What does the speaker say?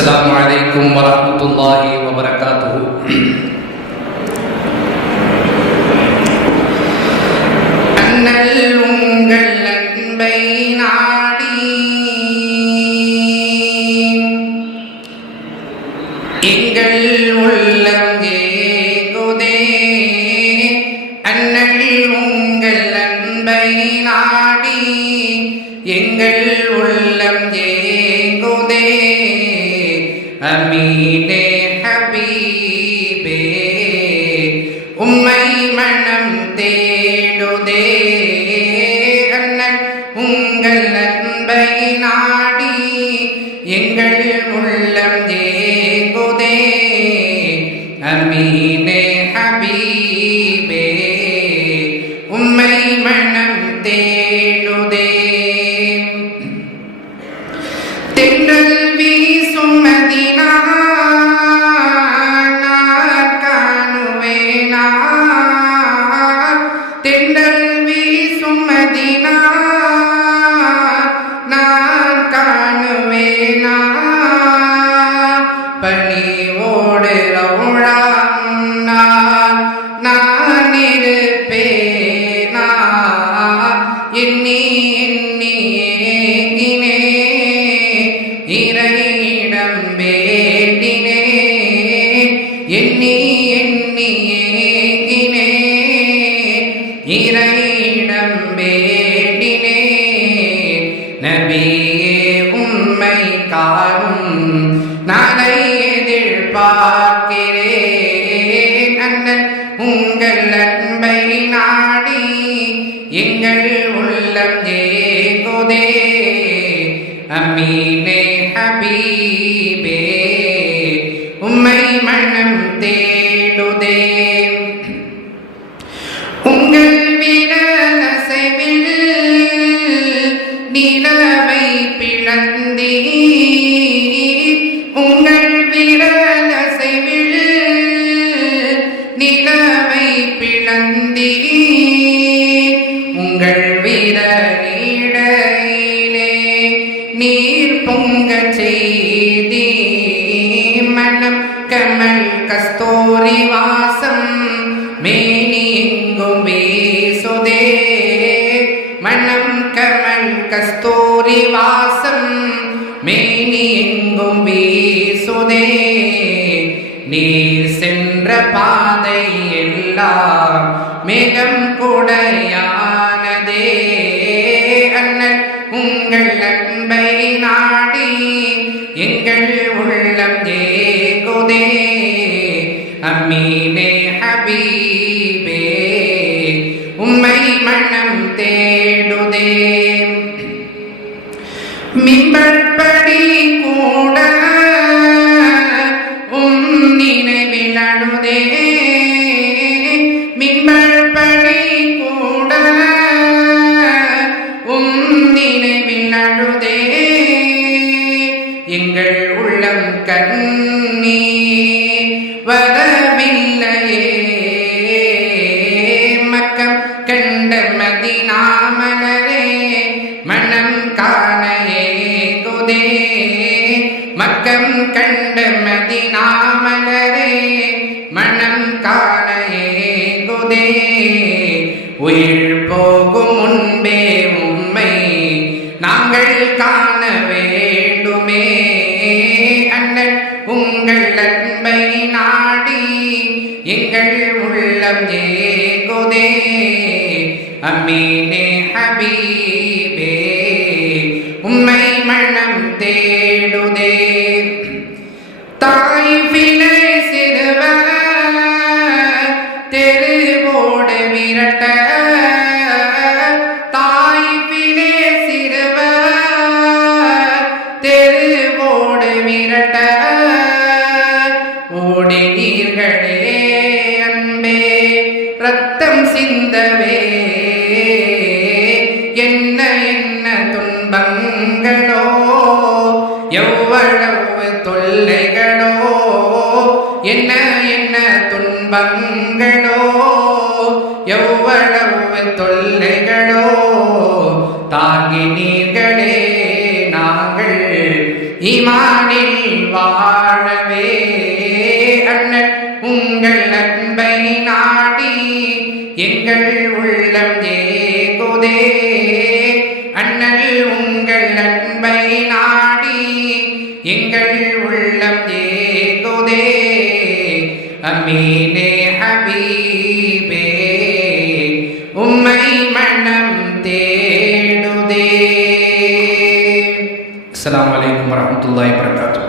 السلام عليكم ورحمة الله وبركاته. அண்ணல் உங்கள் அன்பை நாடி எங்கள் உள்ளம் ஏங்குதே. அண்ணல் உங்கள் அன்பை நாடி எங்கள் உள்ளம் ஏங்குதே. அமீனே ஹபீபே உம்மை மனம் தேடுதே. அண்ணல் உங்கள் அன்பை நாடி எங்கள் உள்ளம் ஏங்குதே. அமீனே ஹபீபே உம்மை மனம் தேடுதே. தென்றல் வீசும் மதீனா நான் காணுவேனா. தென்றல் வீசும் மதீனா நான் காணுவேனா. பணிவோடு ரவுளா நான் இருப்பேனா. எண்ணி எண்ணி ஏங்கினே இறையிடம் வேண்டினே. எண்ணி எண்ணி ஏங்கினே இறையிடம் வேண்டினே. நபியே உம்மை காணும் நாளை எதிர்பார்க்கிறேன். அண்ணல் உங்கள் அன்பை நாடி எங்கள் உள்ளம் ஏங்குதே. அமீனே ஹபீபே உம்மை மனம் தேடுதே. உங்கள் விரல் அசைவில் நிலவை பிளந்தீர். உங்கள் விரல் அசைவில் நிலவை பிளந்தீர். உங்கள் விரலிடையிலே நீர் பொங்க செய்தி. மனம் கமல் கஸ்தூரி வாசம் மேனி எங்கும் வீசுதே. மனம் கமல் கஸ்தூரி வாசம் மேனி எங்கும் வீசுதே. நீர் சென்ற பாதை எல்லாம் மேகம் குடையானதே. அண்ணல் உங்கள் அன்பை நாடி எங்கள் உள்ளம் ஏங்குதே. அமீனே ஹபீபே உம்மை மனம் தேடுதே. மிம்பர் படி கூட நினைவில் அழுதே. மிம்பர் படி கூட நினைவில் அழுதே. எங்கள் உள்ளம் கண்ணீர் வரவில்லையே. மக்கம் கண்ட மதீனா மலரே மனம் காண ஏங்குதே. மக்கம் கண்ட மதீனா மலரே மனம் காண ஏங்குதே. உயிர் போகும் முன்பே உம்மை நாங்கள் காண வேண்டுமே. அண்ணல் உங்கள் அன்பை நாடி எங்கள் உள்ளம் ஏங்குதே. அமீனே ஹபீபே உம்மை மனம் தேடுதே. தாயிஃபிலே சிறுவர் தெருவோடு விரட்ட. தாயிஃபிலே சிறுவர் தெருவோடு விரட்ட. ஓடினீர்களே அன்பே ரத்தம் சிந்தவே. என்ன என்ன துன்பங்களோ எவ்வளவு தொல்லைகளோ. என்ன என்ன துன்பங்களோ எவ்வளவு தொல்லைகளோ. தாங்கினீர்களே நாங்கள் ஈமானில் வாழவே அண்ணல் உங்கள் அன்பை நாடி எங்கள் உள்ளம் ஏகுதே. அண்ணல் உங்கள் அன்பை நாடி எங்கள் உள்ளம் ஏகுதே. அமீனே ஹபீபே உம்மை மனம் தேடுதே. அஸ்ஸலாமு அலைக்கும் வரஹ்மத்துல்லாஹி வபரகாத்துஹு.